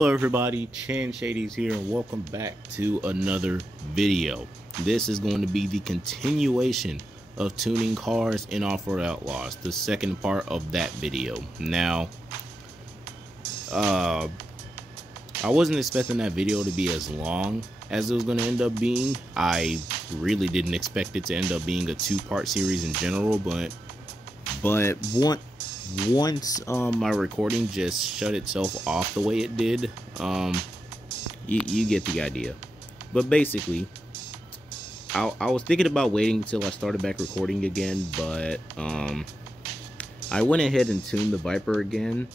Hello everybody, Chan Shady's here and welcome back to another video. This is going to be the continuation of tuning cars in Off-Road Outlaws, the second part of that video. Now, I wasn't expecting that video to be as long as it was going to end up being. I really didn't expect it to end up being a two-part series in general, but once my recording just shut itself off the way it did, you get the idea. But basically, I was thinking about waiting until I started back recording again, but I went ahead and tuned the Viper again,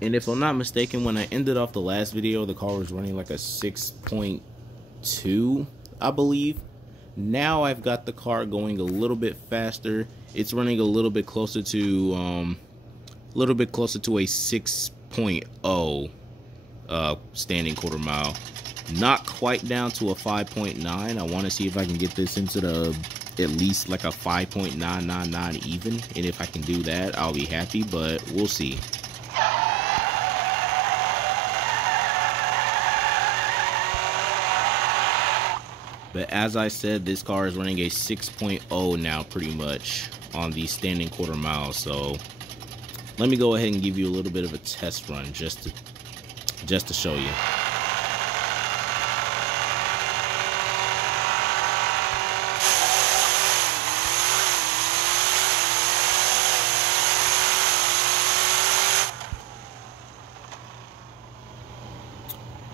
and if I'm not mistaken, when I ended off the last video, the car was running like a 6.2, I believe. Now I've got the car going a little bit faster. It's running a little bit closer to a 6.0 standing quarter mile. Not quite down to a 5.9. I want to see if I can get this into the at least like a 5.999 even, and if I can do that, I'll be happy, but we'll see. But as I said, this car is running a 6.0 now pretty much on the standing quarter mile, so let me go ahead and give you a little bit of a test run just to show you.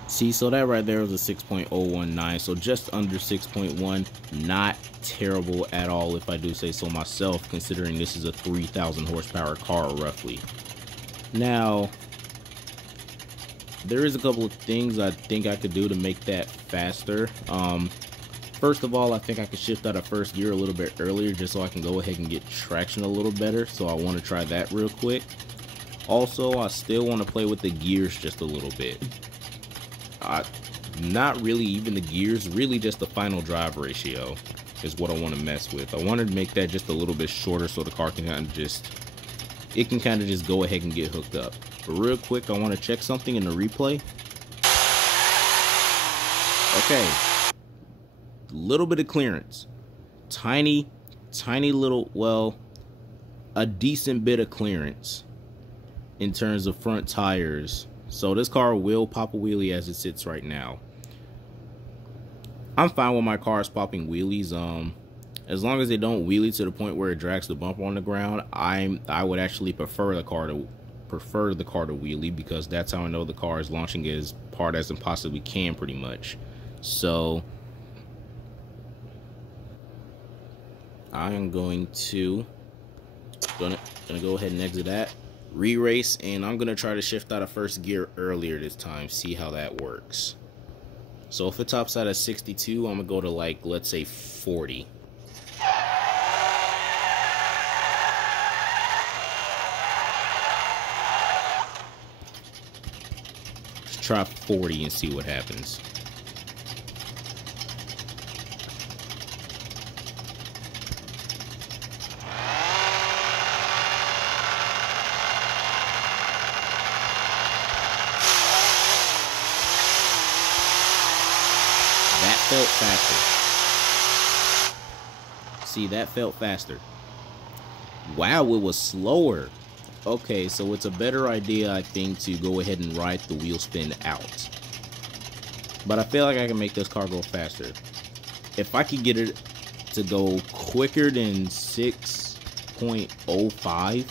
See, so that right there was a 6.019, so just under 6.1. Not terrible at all, if I do say so myself, considering this is a 3,000 horsepower car roughly. Now, there is a couple of things I think I could do to make that faster. First of all, I think I could shift out of first gear a little bit earlier just so I can go ahead and get traction a little better, so I want to try that real quick. Also, I still want to play with the gears just a little bit. Not really even the gears, really just the final drive ratio is what I want to mess with. I want to make that just a little bit shorter so the car can kind of just go ahead and get hooked up. But real quick, I want to check something in the replay. Okay, little bit of clearance, tiny little, well, a decent bit of clearance in terms of front tires. So this car will pop a wheelie as it sits right now. I'm fine with my cars popping wheelies. As long as they don't wheelie to the point where it drags the bumper on the ground, I would actually prefer the car to wheelie, because that's how I know the car is launching as hard as it possibly can, pretty much. So I am going to go ahead and exit that, re-race, and I'm gonna try to shift out of first gear earlier this time, see how that works. So if it tops out at 62, I'm gonna go to, like, let's say 40. Let's try 40 and see what happens. That felt faster. See, that felt faster. Wow, it was slower. Okay, so it's a better idea, I think, to go ahead and ride the wheel spin out. But I feel like I can make this car go faster. If I could get it to go quicker than 6.05,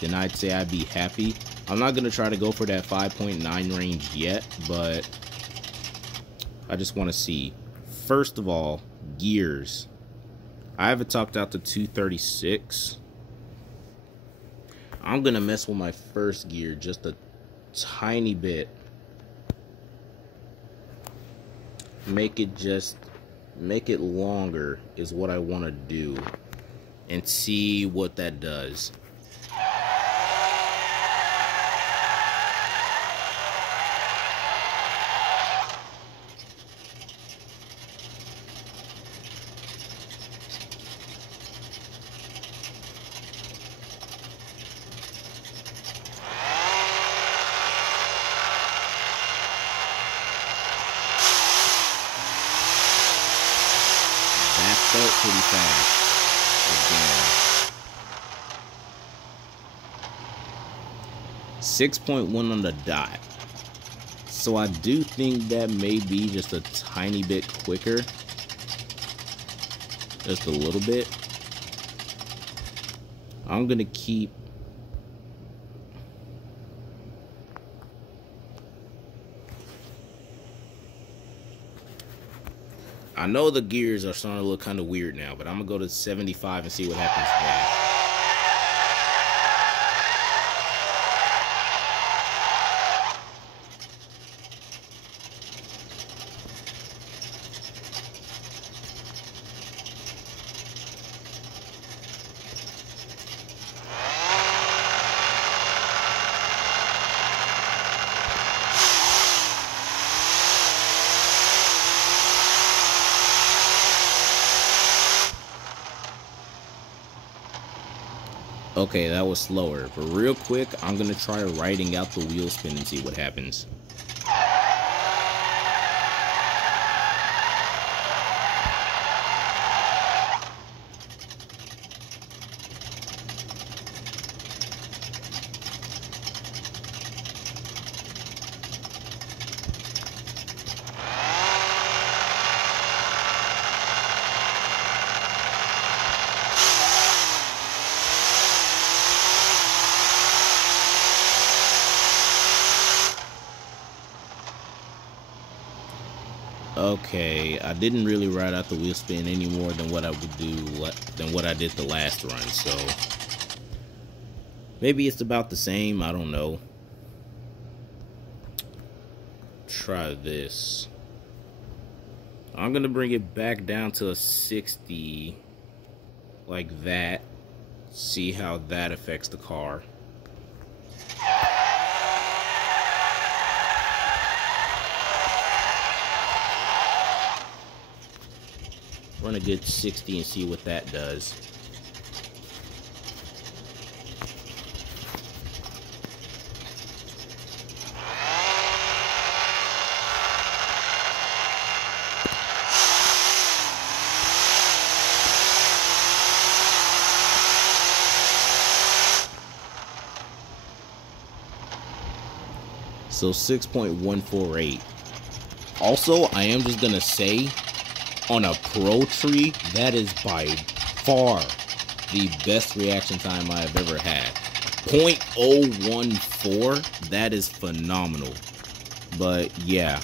then I'd say I'd be happy. I'm not going to try to go for that 5.9 range yet, but I just want to see. First of all, gears. I have it topped out to 236. I'm gonna mess with my first gear just a tiny bit. Make it longer is what I want to do, and see what that does. felt pretty fast. Again. 6.1 on the dot. So I do think that may be just a tiny bit quicker. Just a little bit. I'm gonna keep. I know the gears are starting to look kind of weird now, but I'm gonna go to 75 and see what happens there. Okay, that was slower, but real quick, I'm gonna try riding out the wheel spin and see what happens. Okay, I didn't really ride out the wheel spin any more than what I would do than what I did the last run, so maybe it's about the same, I don't know. Try this. I'm gonna bring it back down to a 60 like that. See how that affects the car. Run a good 60 and see what that does. So 6.148. Also, I am just gonna say, on a pro tree, that is by far the best reaction time I have ever had. 0.014, that is phenomenal. But yeah,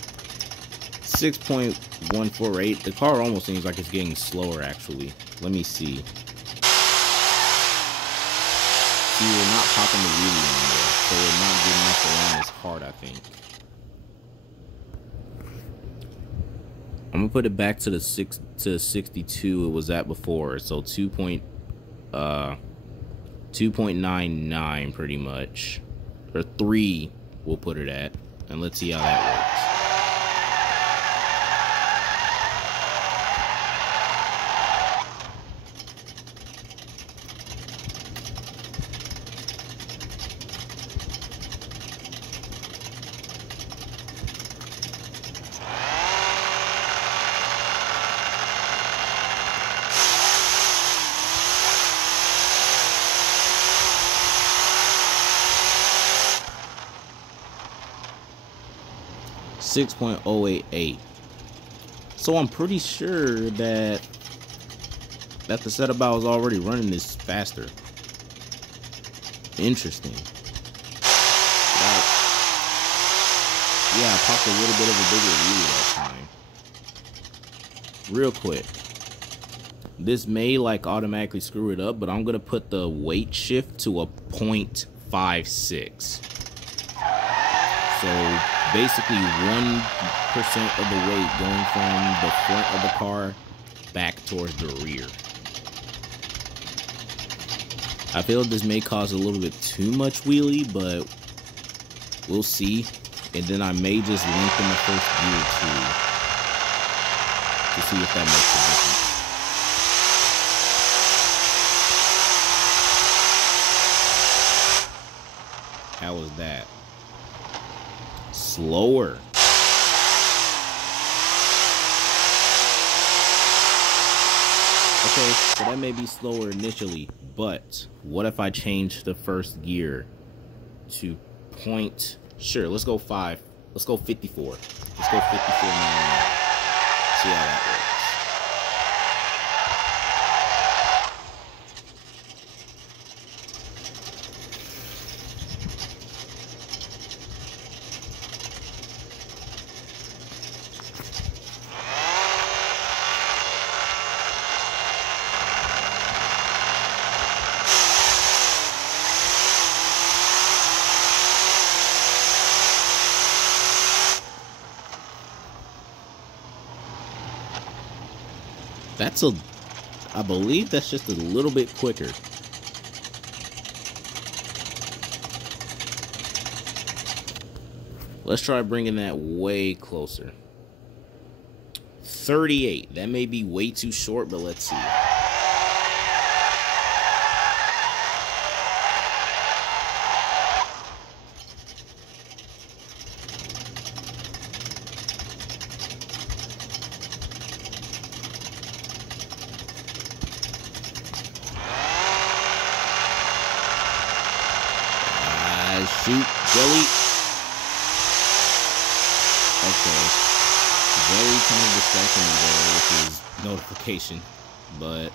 6.148. The car almost seems like it's getting slower actually. Let me see. See, we're not popping the wheelie anymore, so we're not getting off the line as hard, I think. I'm gonna put it back to the 62 it was at before, so 2.99 pretty much, or 3 we'll put it at, and let's see how that works. 6.088. So I'm pretty sure that the setup I was already running is faster. Interesting. Yeah, I popped a little bit of a bigger wheel that time. Real quick. This may like automatically screw it up, but I'm gonna put the weight shift to a 0.56. So basically 1% of the weight going from the front of the car back towards the rear. I feel this may cause a little bit too much wheelie, but we'll see. And then I may just lengthen the first gear too, to see if that makes a difference. How was that? Slower. Okay, so that may be slower initially, but what if I change the first gear to point? Sure, let's go 5. Let's go 54. Let's go 54 now. See how that works. That's a, I believe that's just a little bit quicker. Let's try bringing that way closer. 38. That may be way too short, but let's see. Shoot, Jelly. Okay. Jelly kind of distracting me there with his notification. But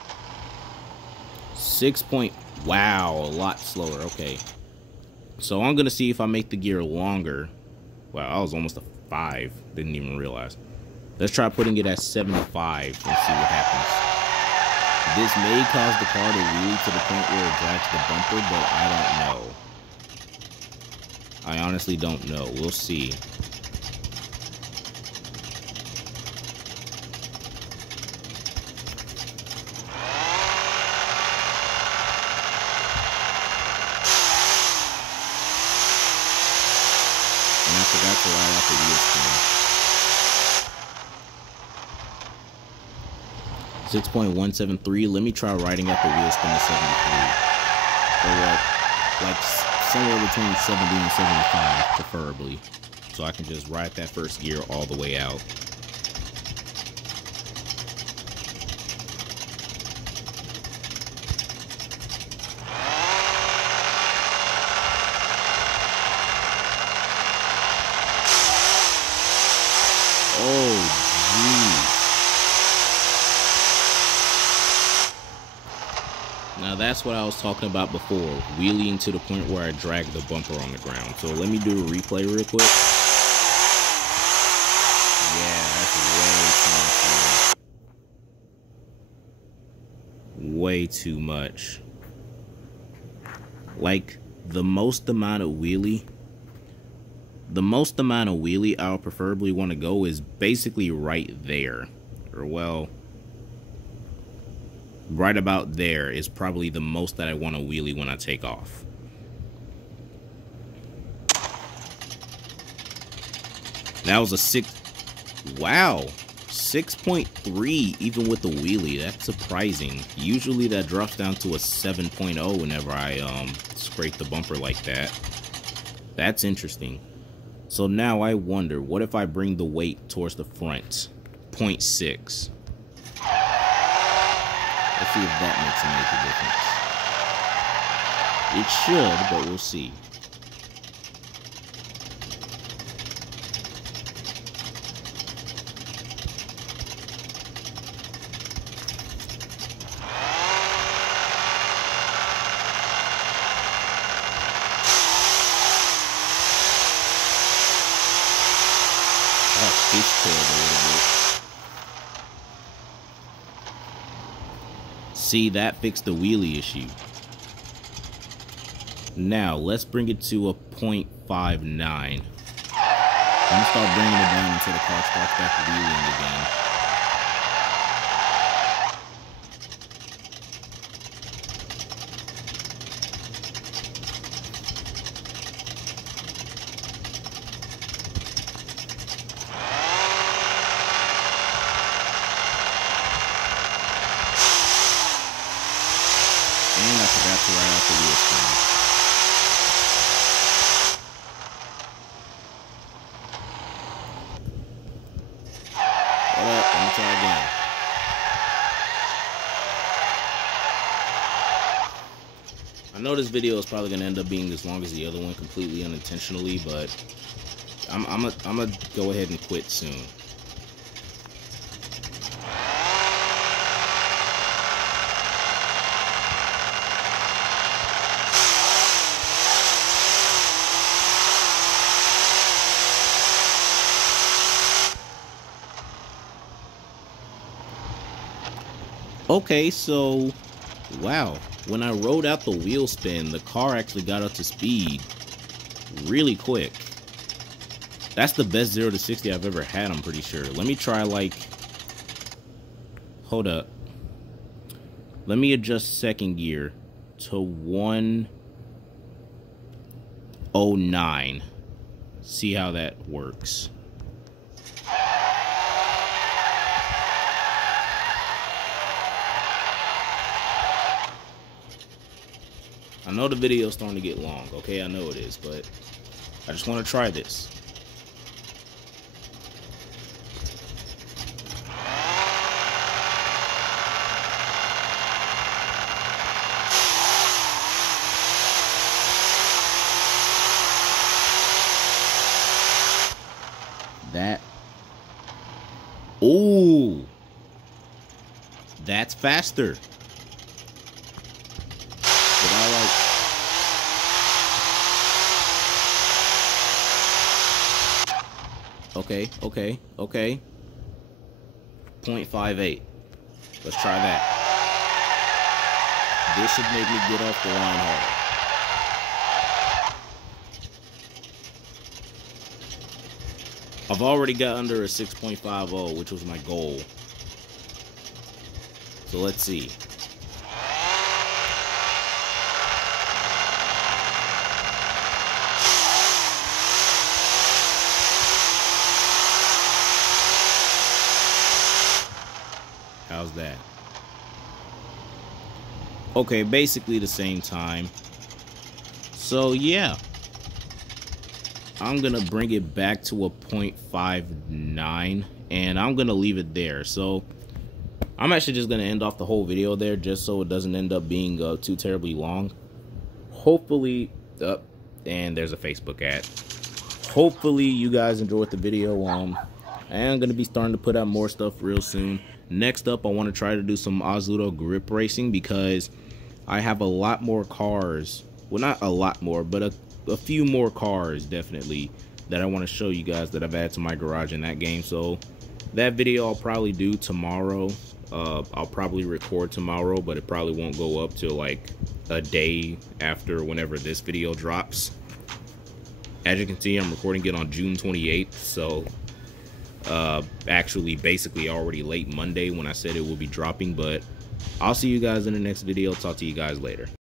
6 point, wow, a lot slower. Okay. So I'm going to see if I make the gear longer. Wow, I was almost a 5. Didn't even realize. Let's try putting it at 75 and see what happens. This may cause the car to wheel to the point where it drags the bumper, but I don't know. I honestly don't know. We'll see. And I forgot to ride out the wheel spin. 6.173. Let me try riding out the wheel spin to 73. Or like somewhere between 70 and 75, preferably. So I can just ride that first gear all the way out. Now that's what I was talking about before, wheeling to the point where I drag the bumper on the ground. So let me do a replay real quick. Yeah, that's way too much. Like the most amount of wheelie I'll preferably want to go is basically right there. Or well, right about there is probably the most that I want to wheelie when I take off. That was a 6.3 even with the wheelie. That's surprising. Usually that drops down to a 7.0 whenever I scrape the bumper like that. That's interesting. So now I wonder, what if I bring the weight towards the front? 0.6. Let's see if that makes a major difference. It should, but we'll see. Oh, fishtailed a little bit. See, that fixed the wheelie issue. Now, let's bring it to a 0.59. I'm gonna start bringing it down until the car starts back wheeling again. And I forgot to ride out the wheel spin. Hold up, let me try again. know this video is probably gonna end up being as long as the other one, completely unintentionally, but I'm gonna go ahead and quit soon. Okay, so wow, when I rode out the wheel spin, the car actually got up to speed really quick. That's the best 0 to 60 I've ever had, I'm pretty sure. Let me try, like, hold up. Let me adjust second gear to 109. See how that works. I know the video's starting to get long, okay? I know it is, but I just want to try this. That. Ooh. That's faster. But I like. Okay. 0.58. Let's try that. This should make me get off the line harder. I've already got under a 6.50, which was my goal. So let's see. How's that? Okay, basically the same time. So yeah, I'm gonna bring it back to a 0.59 and I'm gonna leave it there. So I'm actually just gonna end off the whole video there, just so it doesn't end up being too terribly long. Hopefully, and there's a Facebook ad. Hopefully you guys enjoyed the video. I am gonna be starting to put out more stuff real soon. Next up, I want to try to do some Ozzuto grip racing because I have a lot more cars. Well, not a lot more, but a few more cars definitely that I want to show you guys that I've added to my garage in that game. So that video I'll probably do tomorrow. I'll probably record tomorrow, but it probably won't go up till like a day after whenever this video drops. As you can see, I'm recording it on June 28th, so actually basically already late Monday when I said it will be dropping. But I'll see you guys in the next video. Talk to you guys later.